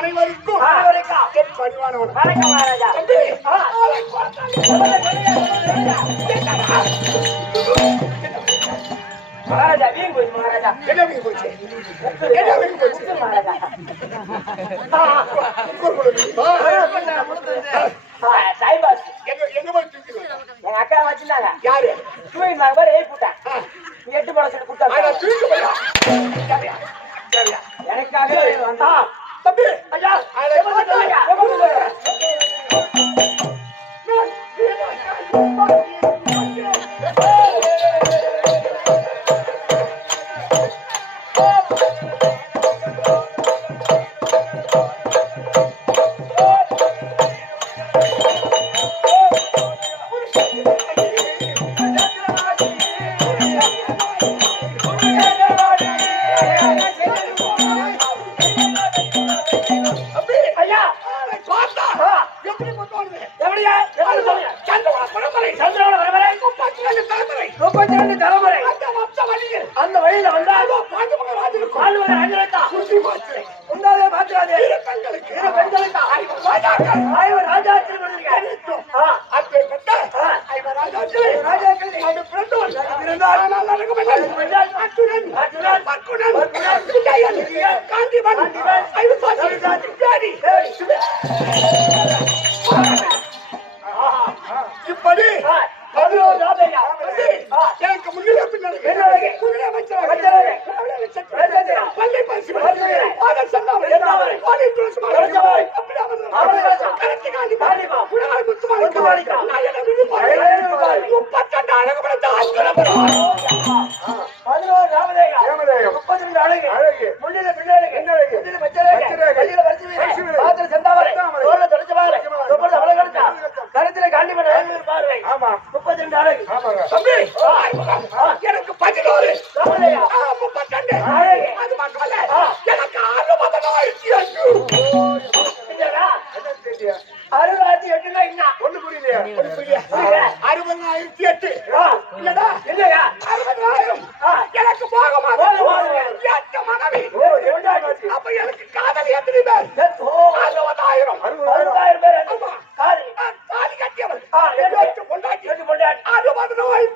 அனைவருக்கும் மகாராஜா வீண் போச்சு. மகாராஜா என்ன வீண் போச்சு? என்ன வீண் போச்சு? மகாராஜா சாய்பாஸ் எங்க போய் தூக்கிடுவாங்க? எங்க அக்கா வச்சிருந்தாங்க. யாரு தூங்கினாங்க பாரு. ஏய் கூட்டா 8 பழம் சொல்லி கொடுத்தாங்க. தூக்கி போயா சரியா சரியா எனக்காக வந்தா தம்பி ஐயா அந்த வழியில வந்தாலும் இப்படி எனக்கு முன்னிலை பின்னாடி பள்ளி பரிசு எனக்கு 11 32 அது மட்டுமல்ல எனக்கு 60,008 இல்லடா இல்லையா 60,000 எனக்கு போக மாட்டேன் மனைவி அப்ப எனக்கு காதல் எத்தனை பேர் 60,000 பேர் தாலி கட்டியவள் 8 பொண்டாட்டி 60,008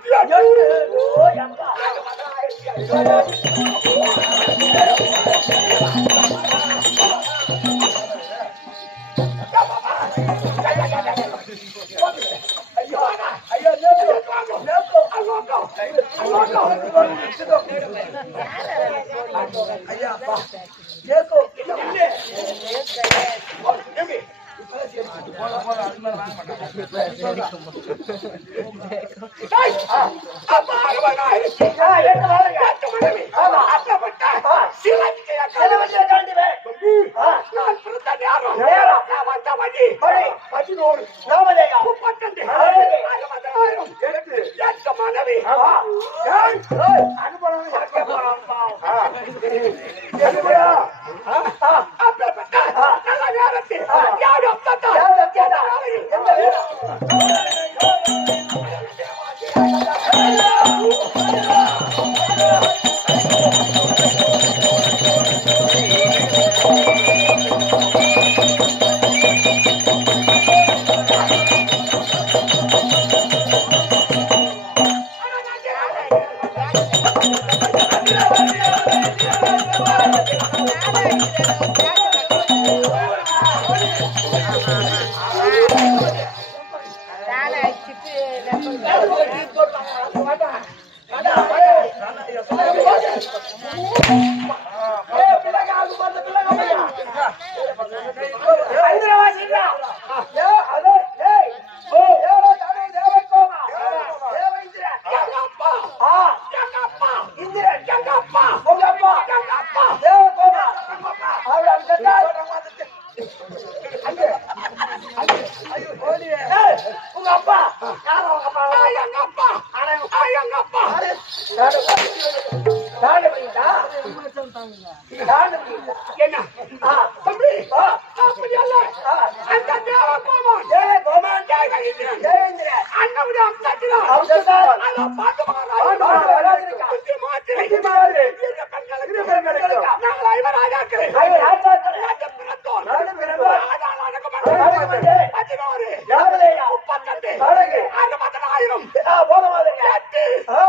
யாரு பிறகு 60,000 போதுமாதுங்க.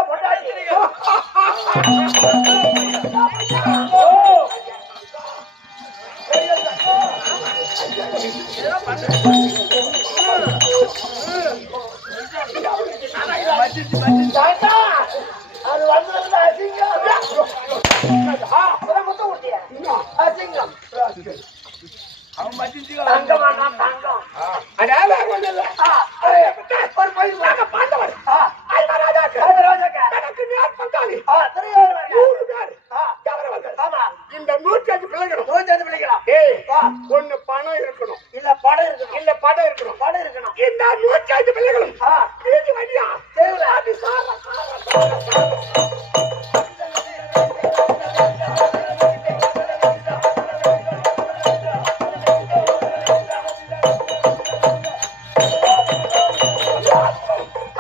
பொண்டாட்டி. ஓ. தாத்தா, அது வந்ததுல அசிங்கம். முத்த ஊட்டிய அசிங்கம். தங்கமானா தங்கம். அடாவே ஒண்ணு இல்ல. ஒரு போய் வாங்க பாண்டவர். ராஜாக்கு எனக்கு நேர் பங்காளி. தெரியாது. 100 பேர். கவரவர்கள். ஆமா. இந்த 105 பிள்ளைகளும் 105 பிள்ளைகளா? ஏய் ஒண்ணு பணம் இருக்கணும். இல்ல படம் இருக்கணும். இல்ல படம் இருக்கணும். படம் இருக்கணும். இந்த 105 பிள்ளைகளும் வீதி வழியா தெருவுல அது சார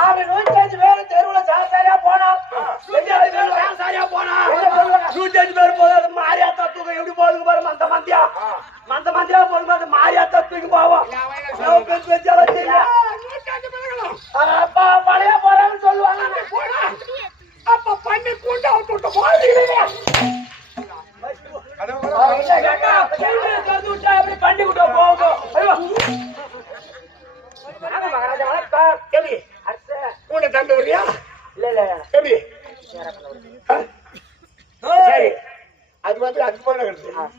அவன் 105 பேரு தெருவுல சாசாரியா போனா. சாரியா போனா 105 பேர் போது மாரியாத்தா தூக்கம் எப்படி போகுது பாரு. மந்த மந்தியா போகும்போது மாரியாத்தா தூக்கி போவோம். அப்பா பழைய போறான்னு சொல்லுவாங்க. அப்ப பண்ணி கூண்டு விட்டு பண்டி விட்டா போகும். கூட தந்து வரியா இல்ல இல்ல எப்படி சரி அது வந்து அற்புதமான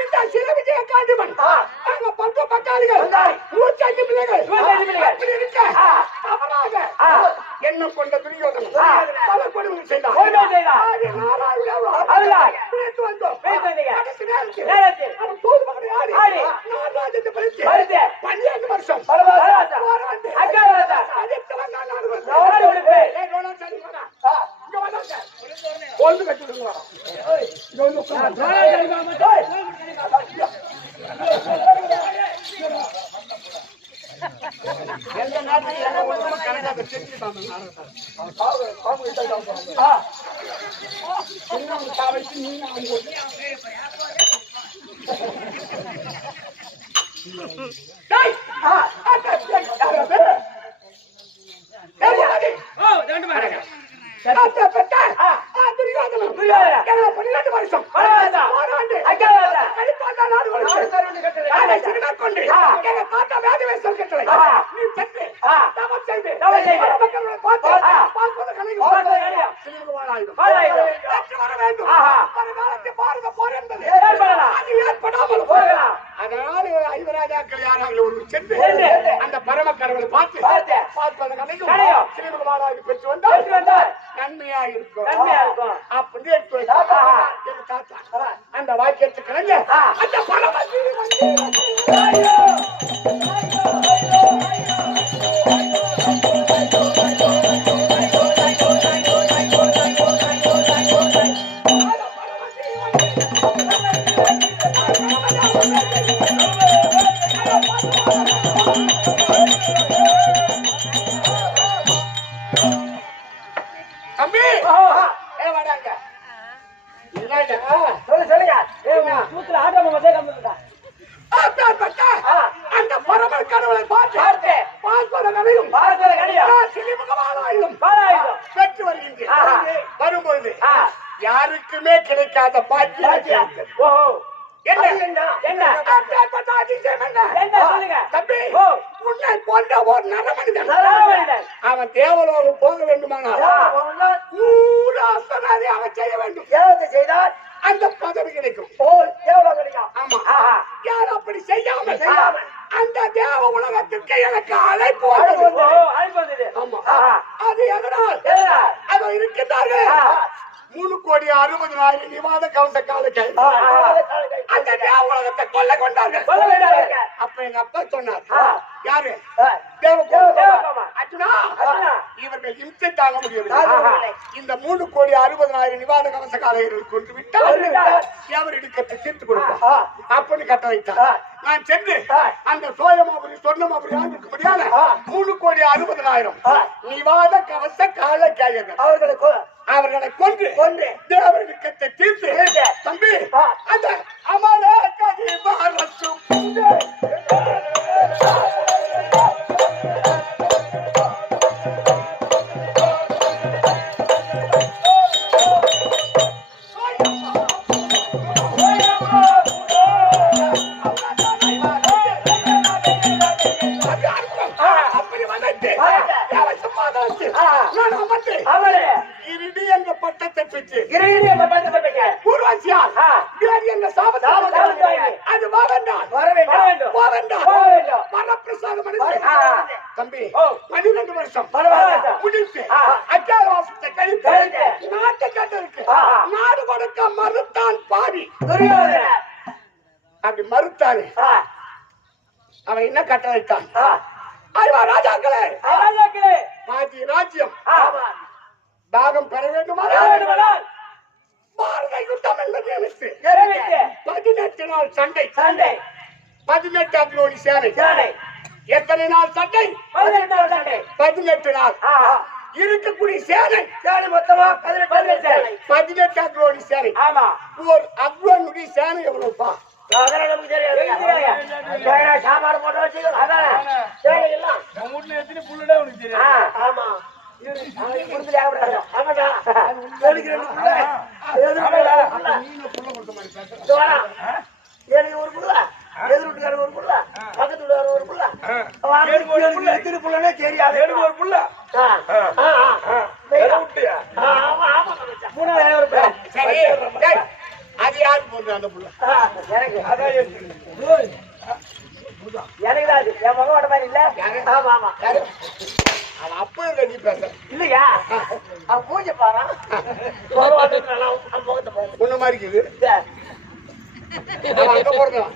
இந்த சில விஜய காண்டிமன் அவங்க பங்க பங்காளிகள் 105 பிள்ளைகள் அப்படி இருக்க தவறாக என்ன கொண்ட துரியோதனன் பல கொடுமைகள் செய்தான். அவன் தூது மகனை ஆடி 4 ராஜ்யத்தை பறித்து 12 வருஷம் ஒன்று கட்டி எந்த அந்த பரம கடவுளை பார்த்து பெற்று வந்தால் நன்மையா இருக்கும் அப்படின்னு அந்த வாக்கியத்துக்கு அந்த பரம தம்பி வாடாங்க சொல்லுங்க. அந்த பரம கடவுளை பார்த்து பெற்று வருகின்றேன். வரும்பொழுது யாருக்குமே கிடைக்காத பாக்கியம் தம்பி உன்னை போன்ற ஒரு நரமனிதன் அவன் தேவலோகம் போக வேண்டுமானால் 100 ஆசனாதை அவன் செய்ய வேண்டும். செய்தால் அந்த பதவி கிடைக்கும். ஆமா யார் அப்படி செய்யாமல் அந்த தேவ உலகத்திற்கு எனக்கு அழைப்பு வந்தது. ஆமா அது எதனால் அதோ இருக்கின்றார்கள் 3,60,00,000 நிவாத கவச காலக்கை அந்த தேவ உலகத்தை கொள்ள கொண்டார்கள். அப்ப எங்க அப்பா சொன்னார் யாரு அர்ஜுனா இவர்கள் இம்சை தாங்க முடியவில்லை. இந்த 3,60,00,000 நிவாத கவச காலைகள் கொண்டு விட்டால் எவர் இடுக்கத்தை தீர்த்து கொடுப்பார் அப்படின்னு கட்ட வைத்தார். நான் சென்று அந்த சோயமாபுரி சொர்ணமாபுரி ஆண்டுக்கு முடியாத 3,60,00,000 நிவாத கவச காலக்காயர்கள் அவர்களை கொன்று தேவரிடத்தை தீர்த்து தம்பி அந்த அமர கதி பாரசும் சிம்மாசனத்தில் நான் அமர்ந்து கிரீடி என்ற பட்டத்தை பெற்று ஊர்வசியால் வேறு என்ற சாபத்தை அது வரப்பிரசாதம் தம்பி 12 வருஷம் முடித்து அஜாவாசத்தை கழித்து நாட்டை கட்டிருக்கு நாடு கொடுக்க மறுத்தான் பாவி அப்படி மறுத்தானே அவன் என்ன கட்டளைத்தான் ராஜாக்களே பாதி ராஜ்யம் பாகம் பெற வேண்டுமா பாரத யுத்தம் என்பது நினைத்து 18 நாள் சண்டை 18 அக்னோடி சேனை எத்தனை நாள் சண்டை 18 நாள் இருக்கக்கூடிய சேனை மொத்தமா 18 அக்னோடி சேனை ஒரு அக்னோடி சேனை எவ்வளவுப்பா நமக்கு தெரியாது சாப்பாடு போட்டு வச்சு அதான் வீட்டுல எத்தனை புள்ளுடா உனக்கு தெரியும் ஆமா எனக்கு ஒரு புள்ள எதிர் வீட்டுக்கார ஒரு புள்ள பக்கத்து வீட்டுக்கார ஒரு புள்ள எத்தனை புள்ளனே தெரியாது எனக்கு ஒரு புள்ள மூணாவது ஒரு புள்ள சரி அது யாரு போடுற அந்த புள்ள எனக்கு தான் அது என் மகவோட மாதிரி இல்ல ஆமா ஆமா அவன் அப்ப கட்டி பேச இல்லையா அவன் பூஜ பாரு முகத்தை பாரு பொண்ணு மாதிரி இருக்குது அவன் அங்க போறான்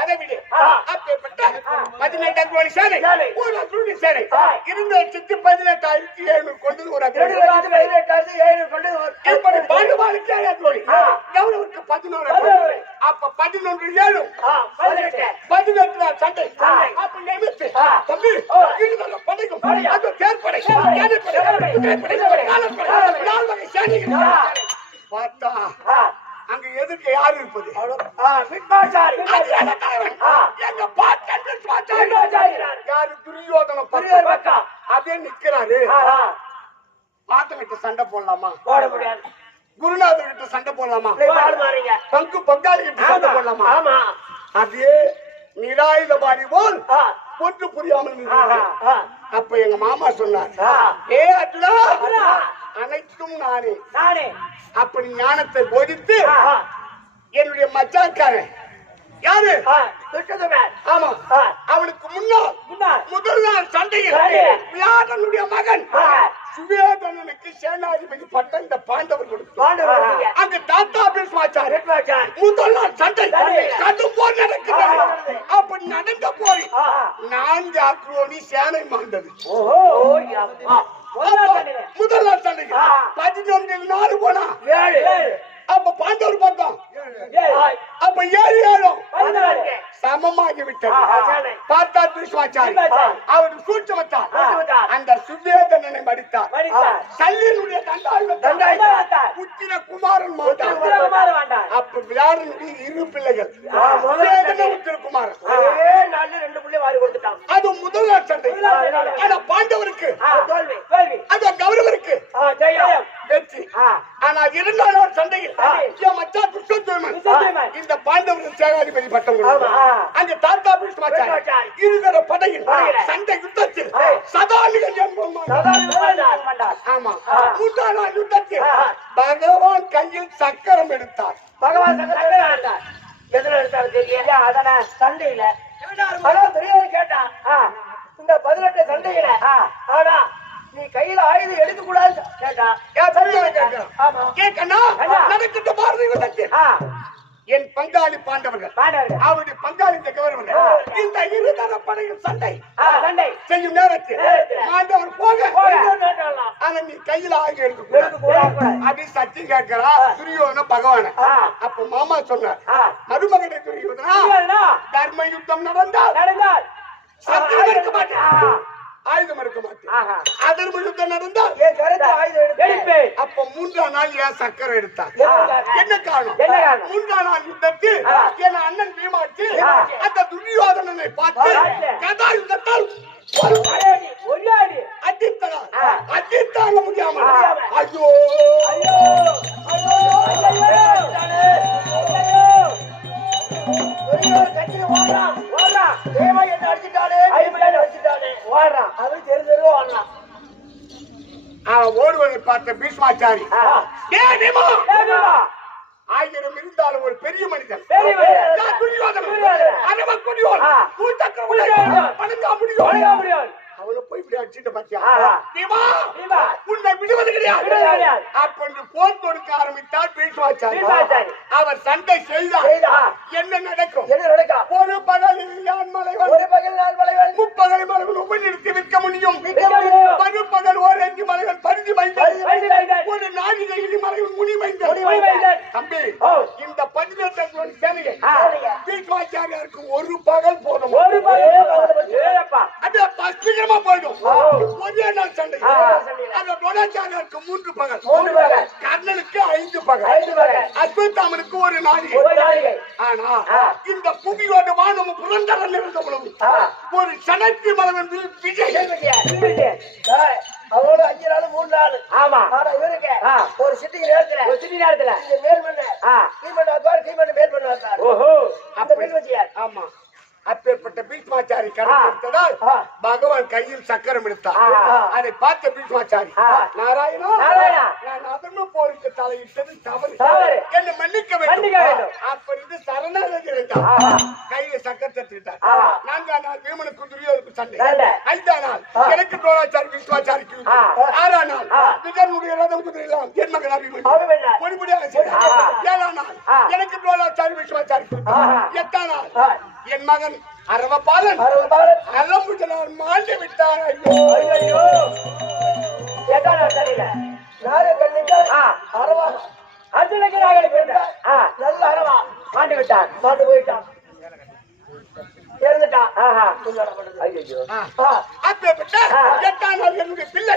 அதை விடு அப்பேற்பட்ட 18 அக்னோடி சேனை ஒரு அக்னோடி சேனை 2,18,700 கொண்டு ஒரு அக்னோடி இப்படி பாண்டுவாளுக்கு 7 அக்னோடி கௌரவருக்கு 11 அப்ப 11 7 18 நாள் சண்டை அப்ப நியமித்து தம்பி இருந்த படைக்கும் அது தேர்ப்படை யானைப்படை குதிரைப்படை காலப்படை 4 வகை சேனைகள் பார்த்தா அங்க எதுக்கு யாரு இருப்பது எங்க பாட்டன் யாரு துரியோதன அதே நிக்கிறாரு பாட்டங்கிட்ட சண்டை போடலாமா போட முடியாது குருநாதர் கிட்ட சண்டை போடலாமா பங்கு பங்காளி கிட்ட சண்டை போடலாமா அதே நிராயுதபாணி போல் ஒன்று புரியாமல் அப்ப எங்க மாமா சொன்னார் ஏ அர்ஜுனா அனைத்தும் நானே அப்படி ஞானத்தை போதித்து என்னுடைய மச்சாக்காரன் யாரு ஆமா அவனுக்கு முன்னால் முதல் நாள் சண்டையில் வியாதனுடைய மகன் சுவேதனுக்கு சேனாதிபதி பட்டம் இந்த பாண்டவர் கொடுத்தார் அங்க தாத்தா பேசுவாச்சாரு முதல் நாள் சண்டை கடும் போர் நடக்கிறது அப்படி நடந்த போய் 4 அக்னோடி சேனை மாண்டது முதல் நாள் சண்டை 11 நாள் போனா அப்ப பாண்டவர் பக்கம் அப்ப 7 சமமாகி விட்டது பார்த்தா விஸ்வாச்சாரி அவருக்கு சூட்சமத்தார் அந்த சுவேதனனை மடித்தார் சல்லியனுடைய தண்டாயுதத்தார் உத்திர குமாரன் மாட்டார் அப்ப விளையாடனுடைய 2 பிள்ளைகள் உத்திர குமாரன் 2 பிள்ளை வாரி கொடுத்துட்டான் அது முதல் நாள் சண்டை ஆனா பாண்டவருக்கு அது கௌரவருக்கு வெற்றி ஆனா 2ஆம் நாள் சண்டையில் மச்சான் துஷ்டத்வமன் இந்த பாண்டவர்கள் சேனாதிபதி பட்டம் அங்க தாத்தா பீஷ்மாச்சாரி இருக்கிற படையில் சண்டை யுத்தத்தில் சதானிகள் ஆமா 3ஆம் நாள் யுத்தத்தில் பகவான் கையில் சக்கரம் எடுத்தார் பகவான் எதுல எடுத்தாரு தெரியல அதான சண்டையில தெரியாது கேட்டா இந்த 18 சண்டையில ஆனா நீ கையில ஆயுதம் எடுக்க கூடாது கேட்டா நடக்கின்ற பாரத யுத்தத்தில் என் பங்காளி பாண்டவர்கள் அவருடைய பங்காளி கௌரவர்கள் இந்த 2 தர படைகள் சண்டை செய்யும் நேரத்தில் பாண்டவர் போக ஆனா நீ கையில ஆயுதம் எடுக்க அப்படி சத்தி கேட்கிறா துரியோதன பகவான அப்ப மாமா சொன்னார் மருமகனை துரியோதனா தர்ம யுத்தம் நடந்தால் சத்தியம் இருக்க மாட்டேன் ஆயுதம் எடுக்க மாட்டேன் அதர்ம யுத்தம் நடந்தால் அப்ப 3ஆம் நாள் ஏன் சக்கரை எடுத்தார் என்ன காரணம் 3ஆம் நாள் யுத்தத்தில் என் அண்ணன் பீமாச்சு அந்த துரியோதனனை பார்த்து கதா யுத்தத்தால் அடித்தாங்க முடியாம ஐயோ அடிச்சுட்டானே ஓடுறான் அவன் தெரு ஓடலாம் ஓடுவதை பார்த்த பீஷ்மாச்சாரி ஏன் பீமா? ஆயிரம் இருந்தாலும் ஒரு பெரிய மனிதன் அவளை போய் இப்படி அடிச்சுட்டு பாத்தியா உன்னை விடுவது கிடையாது அப்படின்னு போன் கொடுக்க ஆரம்பித்தார் பீஷ்மாச்சாரி. அவர் சண்டை செய்தார். என்ன நடக்கும்? ஒரு பகல் மலைவன் முப்பகல் மலைவன் உபநிறுத்தி விற்க முடியும். மறுபகல் ஒரு 5 மலைகள் பரிதி வைத்தார். ஒரு நாழிகையில் மலைவன் முனி வைத்தார். தம்பி இந்த 18 சேனையை பீஷ்மாச்சாரியாருக்கு ஒரு பகல் போதும். அது சீக்கிரமா போயிடும். ஒரே நாள் சண்டை. அந்த துரோணாச்சாரியாருக்கு 3 பகல், கர்ணனுக்கு 5 பகல், அஸ்வத்தாமனுக்கு ஒரு நாழிகை. ஆனா இந்த புவியோட வானம் புரந்தரன் இருந்த பொழுது ஒரு சனத்தி மலவன் விஜய் அவரோட 5 நாள் 3 நாள். ஆமா. ஆனா இவருக்கு ஒரு சிட்டி நேரத்துல மேல் பண்ண கீழ்மண்ண வந்தார், கீழ்மண்ண மேல் பண்ண வந்தார். ஓஹோ, அந்த மேல் வச்சியார். ஆமா. அப்பேற்பட்ட பீஷ்மாச்சாரி கணக்கெடுத்ததால் பகவான் கையில் சக்கரம் எடுத்தார். அதை பார்த்த பீஷ்மாச்சாரி நாராயணா, நான் அதர்ம போருக்கு தலையிட்டது தவறு, என்னை மன்னிக்க வேண்டும். அப்படி சரணாகதி இருந்தார். கையில சக்கரத்தை எடுத்துட்டார். 4ஆம் நாள் பீமனுக்கு துரியோதனுக்கு சண்டை. 5ஆம் நாள் எனக்கு துரோணாச்சாரி பீஷ்மாச்சாரிக்கு. 6ஆம் நாள் விஜயனுடைய ரதம் குதிரையெல்லாம் என் மகன் அபிமன்யு பொடிபடியாக செய்தார். 7ஆம் நாள் எனக்கு துரோணாச்சாரி பீஷ்மாச்சாரிக்கு. 8ஆம் நாள் என் மகன் அரவபாலன் அரம்புஜனால் மாண்டு விட்டார். ஐயோ மாண்டு விட்டான், மாண்டு போயிட்டான், இறந்துட்டான். அப்பேற்பட்ட 8ஆம் நாள் என்னுடைய பிள்ளை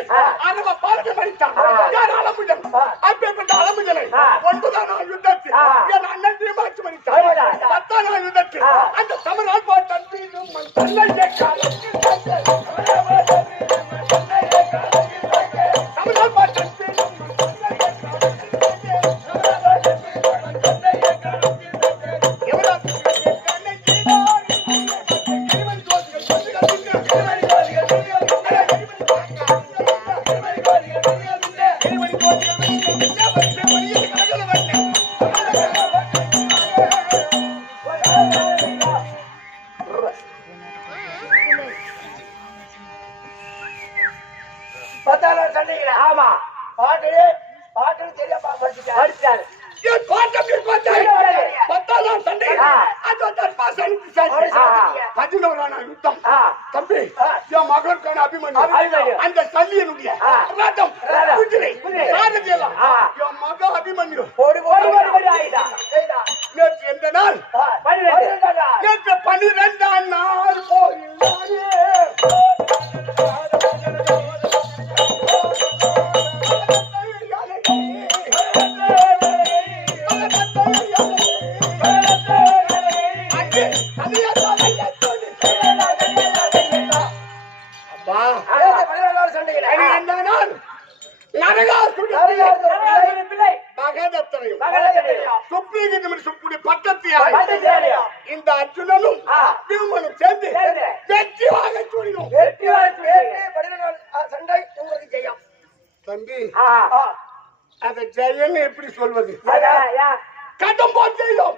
அரவபாலனை மடித்தான். யார் அரம்புஜன்? அப்பேற்பட்ட அரம்புஜனை 9ஆம் நாள் யுத்தத்தில் என் அண்ணன் தீமாச்சு மடித்தான். 10ஆம் நாள் யுத்தத்தில் அந்த சமரால் பாட்டன் மீண்டும் தன்னையே காலத்தில் சமரால் பாட்டன் அந்த சல்லியனுடைய ரதம் குதிரை சாரதியெல்லாம் என் மக அபிமன்யு நேற்று எந்த நாள்? நேற்று 12ஆம் நாள் போயில்லாரே. இந்த அர்ஜுனனும் பீமனும் சேர்ந்து வெற்றி வாங்க சொல்லிடும். சண்டை உங்களுக்கு ஜெயம். தம்பி அதை ஜெயம் எப்படி சொல்வது? கடும் போல் செய்தோம்.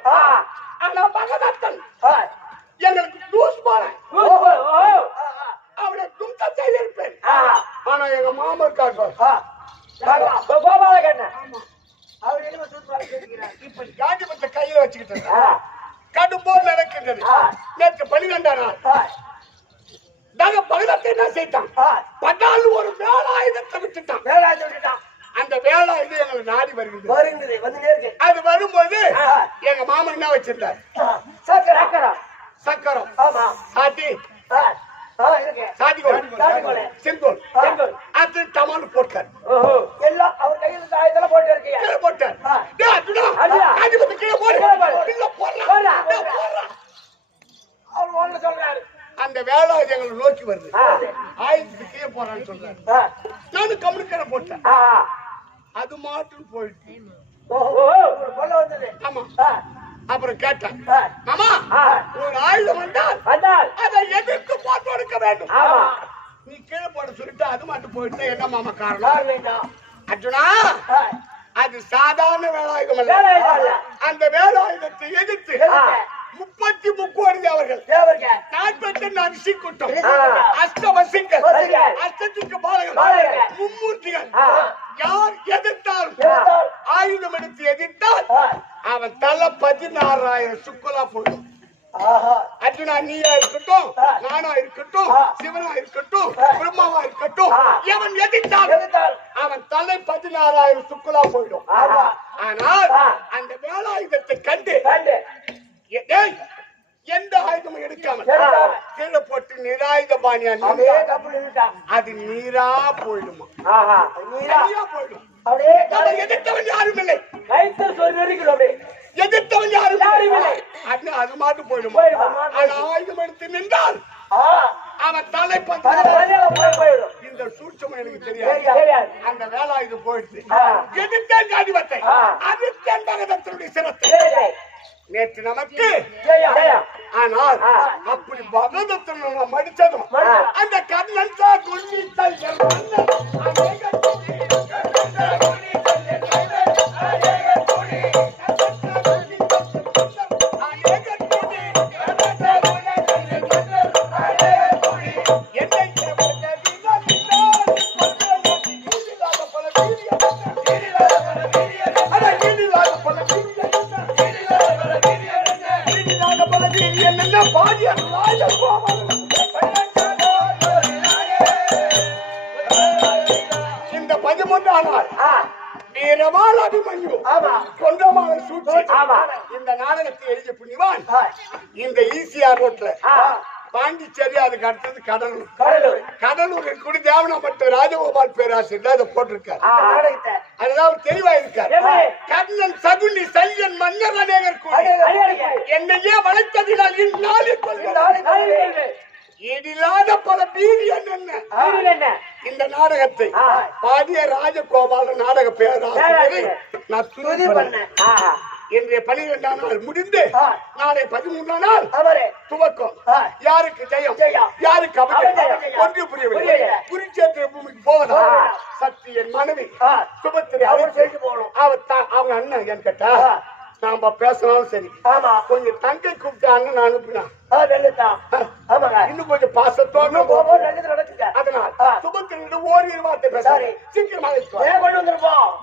ஆனா பகதத்தன் எங்களுக்கு தூஸ் போல அவனை தும்த செய்திருப்பேன். ஆனா எங்க மாமா இருக்காங்க இப்படி காஞ்சிபுரத்தை கையில வச்சுக்கிட்டு கடும் போல் நடக்கின்றது. நேற்று 12ஆம் நாள் நாங்க பகதத்தை என்ன செய்தான்? பட்டால் ஒரு வேலாயுதத்தை விட்டுட்டான். அந்த வேலாயுதம் எங்களுக்கு நாடி வருகிறது. அது வரும்போது எங்க மாமா என்ன வச்சிருந்தார்? சக்கரம் சாட்டி செங்கோல் அது தமால் போட்டார். எல்லாம் அவர் கையில் சாயத்துல போட்டு இருக்கீங்க போட்டார். அவர் சொல்றாரு அந்த வேலாயுதம் எங்களை நோக்கி வருது. ஆயுதத்துக்கு கீழே போறான்னு சொல்றாரு. நானும் கம்முனுக்கரை போட்டேன். அது மாட்டும் போயிட்டு ஆமா. அப்புறம் கேட்டேன், மாமா ஒரு ஆயுதம் வந்தால் அதை எதிர்த்து போட்டு கொடுக்க வேண்டும். நீ கீழே போட சொல்லிட்டு அது மட்டும் போயிட்டு என்ன மாமா காரணம்? அர்ஜுனா, அது சாதாரண வேலாயுதம் அல்ல. அந்த வேலாயுதத்தை எதிர்த்து 33 தேவர்கள், 40 அரிசி கூட்டம், அஷ்டவசிகள், அஷ்டத்துக்கு பாலகர்கள், மும்மூர்த்திகள் யார் எதிர்த்தாலும் ஆயுதம் எடுத்து எதிர்த்தால் அவன் தலை 16,000 சுக்குலா போடும். அர்ஜுனா, நீயா இருக்கட்டும், நானா இருக்கட்டும், சிவனா இருக்கட்டும், பிரம்மாவா இருக்கட்டும், எவன் எதிர்த்தாலும் அவன் தலை 16,000 சுக்குலா போயிடும். ஆனால் அந்த வேலாயுதத்தை கண்டு எந்த ஆயுதமும் எடுக்காமல் கீழே போட்டு நிராயுத பாணியா அது நீரா போயிடுமா? போயிடும். எதிர்த்தவன் யாரும் இல்லை, எதிர்த்தவன் யாரும் இல்லை, அது மாட்டு போயிடும். ஆயுதம் எடுத்து நின்றால் அவன் தலை போயிடும். இந்த சூட்சம் எனக்கு தெரியாது. அந்த வேலாயுதம் போயிடுச்சு. எதிர்த்தேன் காடிவத்தை, அதிர்த்தேன் பகதத்தினுடைய சிரத்தை. நேற்று நமக்கு ஆனால் அப்படி பகதத்தில் மடிச்சதும் அந்த கண்ணன் இந்த 13 வீரவாள் அபிமன்யு கொன்றமான சூழ்ச்சி. இந்த நாடகத்தை எழுதிய புண்ணியவான் இந்த ஈசிஆர் ரோட்ல பாண்டிச்சேரி, அதுக்கு அடுத்தது கடலூர் கூட தேவனாப்பட்டு ராஜகோபால் பேராசிரியர் அதை போட்டிருக்காரு. அதுதான் தெளிவா இருக்காரு. கர்ணன், சகுனி, சல்யன், மன்னர் அநேகர் என்னையே வளைத்ததினால் இடிலாத பல வீரியன் என்ன இந்த நாடகத்தை பாடிய ராஜகோபால நாடக பேராசிரியரை நான் துதி பண்ணேன். இன்றைய 12ஆம் நாள் முடிந்து நாளை 13ஆம் நாள் துவக்கம். யாருக்கு ஜெயம், யாருக்கு அபஜயம் ஒன்று புரியவில்லை. குருச்சேத்திர பூமிக்கு போவதா சக்தி என் மனைவி சுபத்திரி அவங்க அண்ணன் என் கேட்டா நாம பேசினாலும் சரி, கொஞ்சம் தங்கை கூப்பிட்டு அண்ணன் அனுப்பினா இன்னும் கொஞ்சம் பாசத்தோடு அதனால் சுபத்திரியிடம் ஓரிரு வார்த்தை பேச சீக்கிரமாக கொண்டு வந்துருப்போம்.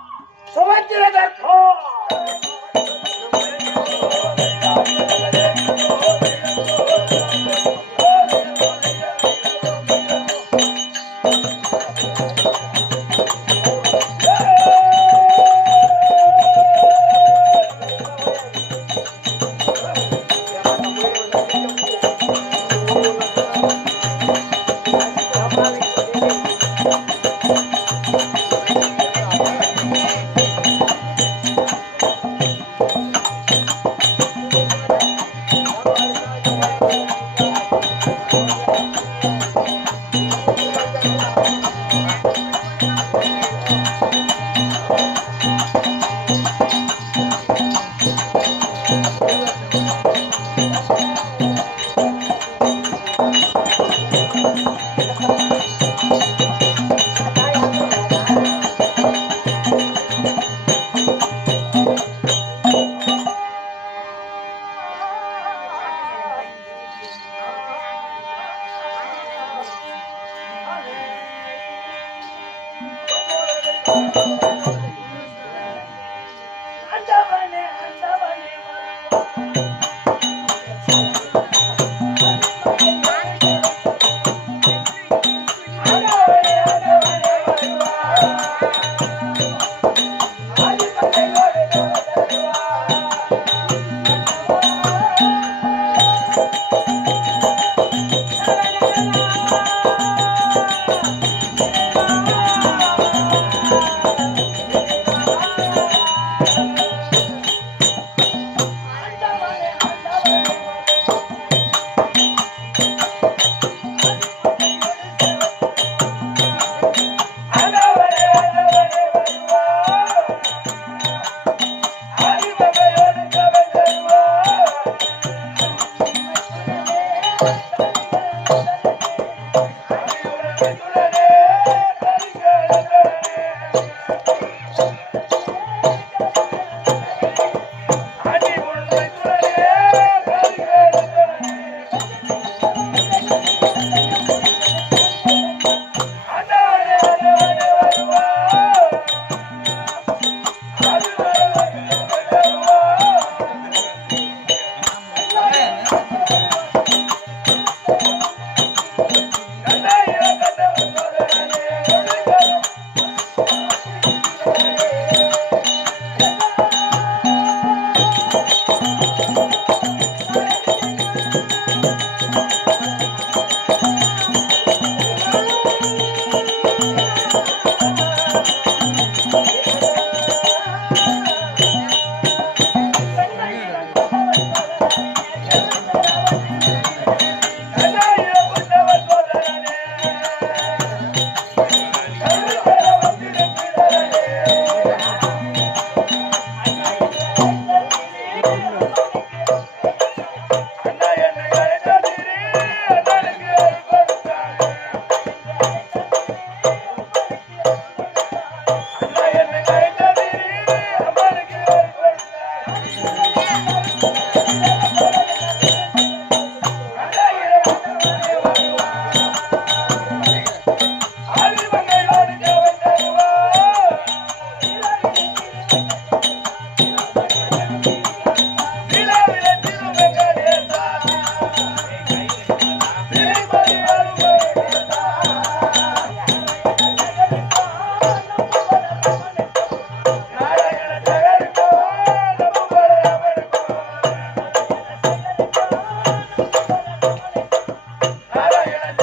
Thank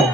you.